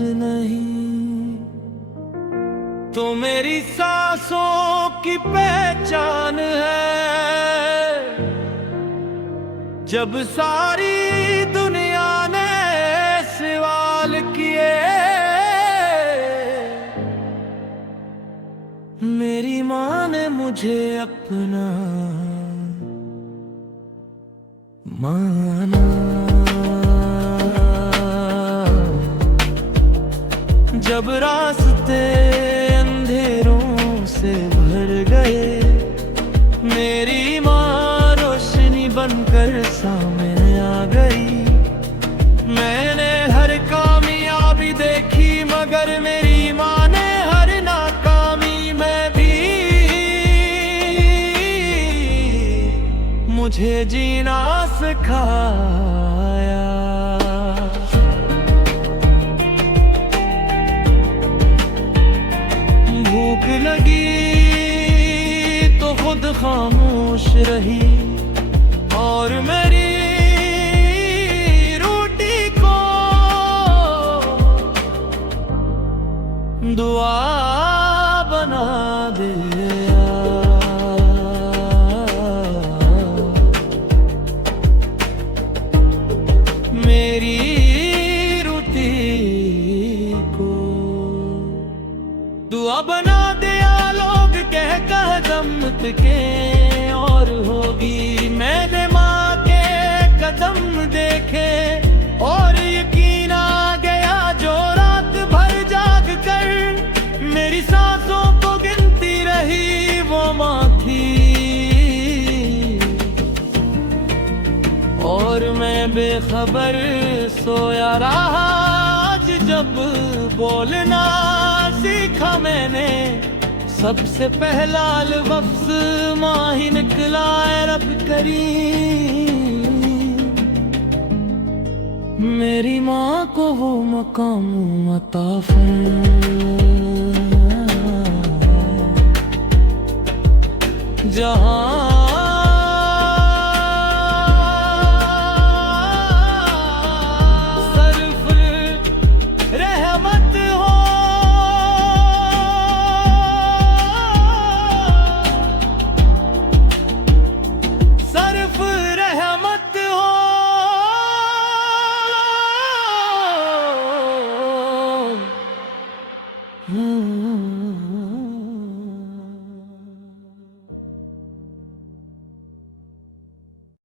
नहीं, तो मेरी सांसों की पहचान है। जब सारी दुनिया ने सवाल किए, मेरी माँ ने मुझे अपना माना। जब रास्ते अंधेरों से भर गए, मेरी माँ रोशनी बनकर सामने आ गई। मैंने हर कामयाबी देखी, मगर मेरी माँ ने हर नाकामी में भी मुझे जीना सिखाया। भूख लगी तो खुद खामोश रही, और मेरी रोटी को दुआ बना दिया। मेरी रोटी को दुआ बना दिया। लोग कह कदम के और होगी, मैंने माँ के कदम देखे और यकीन आ गया। जो रात भर जाग कर मेरी सांसों को गिनती रही, वो माँ थी। और मैं बेखबर सोया रहा। आज जब बोलना सीखा मैंने, सबसे पहला लफ्ज़ माँ ही निकला है, रब करीम। मेरी माँ को वो मकाम अता फरमा जहाँ